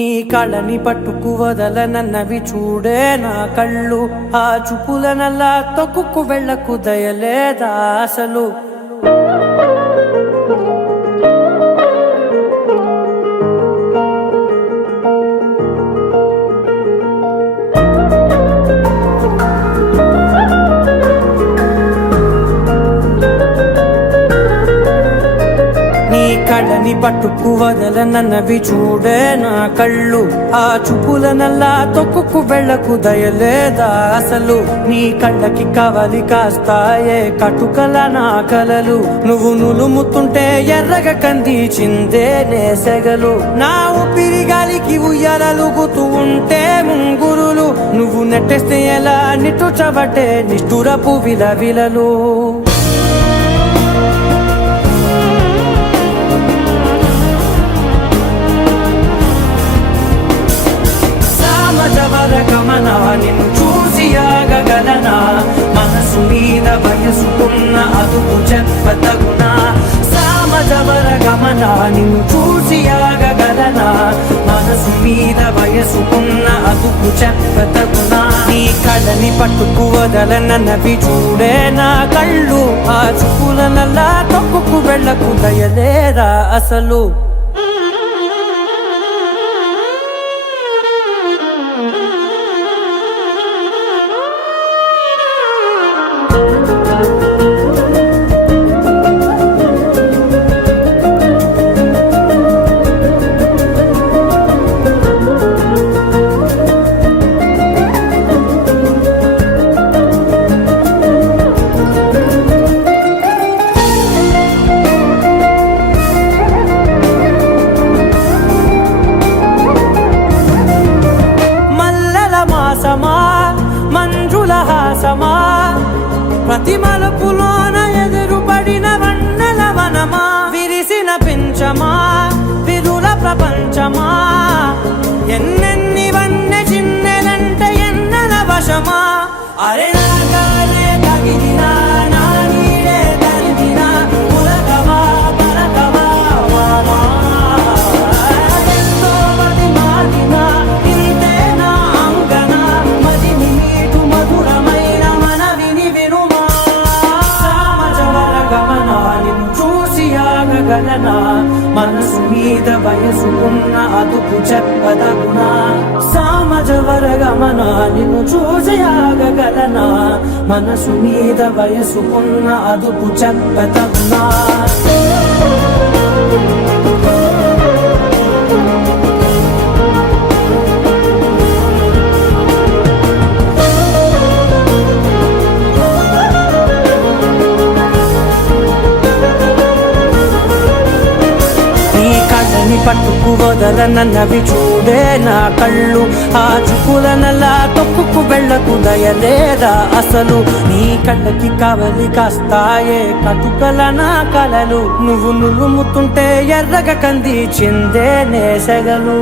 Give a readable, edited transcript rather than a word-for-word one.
నీ కళ్ళని పట్టుకు వదలనన్నవి చూడే నా కళ్ళు, ఆ చూపులనల్లా తొక్కుకు వెళ్ళకు దయలేదా అసలు. కళ్ళని పట్టుకు వదలనన్నవి చూడే నా కళ్ళు, ఆ చూపులనల్లా తొక్కుకు వెళ్ళకు దయలేదా అసలు. నీ కళ్ళకి కవలి కాస్తాయే కటుకల నా కలలు, నువ్వు నులుముతుంటే ఎర్రగా కందిచిందే నేసెగలు. నా ఊపిరి గాలికి ఉయ్యాలలుగుతూ ఉంటే ముంగురులు, నువ్వు నెట్టేస్తే ఎలా నిట్టుచబట్టే నిష్ఠురపు విలవిలలు. గమనా నిన్ను చూసి ఆగగలనా, మనసు మీద వయసుకున్న అదుపు చెప్పతగునా. సామజవర గమనా నిన్ను చూసి ఆగగలనా, మనసు మీద వయసుకున్న అదుపు చెప్పతగునా. నీ కళ్ళని పట్టుకు వదలనన్నవి చూడే నా కళ్ళు, ఆ చూపులనల్లా తొక్కుకు వెళ్ళకు దయలేదా అసలు. మంజుల హాసమా ప్రతి మలుపులోన ఎదురుపడిన వన్నెల వనమా, విరిసిన పించమా విరుల ప్రపంచమా, ఎన్నెన్ని వన్నె చిన్నెలంటే ఎన్నెల వశమా. అరే నాగాలే తగిలినా నా నీడే తరిమినా ఉలకమా పలకమా వామా, ఎంతో మది మారినా ఇంతే నా అంగన, మదిని నీటు మధురమైన మనవిని వినుమా. సామజవర గమనా నిన్ను చూసి ఆగగలనా, మనసు మీద వయసుకున్న అదుపు చెప్పదగునా. సామజవర గమనా నిన్ను చూసి ఆగగలనా, మనసు మీద వయసుకున్న అదుపు చెప్పదగునా. పట్టుకు వదలనన్నవి చూడే నా కళ్ళు, ఆ చూపులనల్లా తొక్కుకు వెళ్ళకు దయలేదా అసలు. నీ కళ్ళకి కవలి కాస్తాయే కటుకల నా కలలు, నువ్వు నులుముతుంటే ఎర్రగా కందిచిందే నేసెగలు.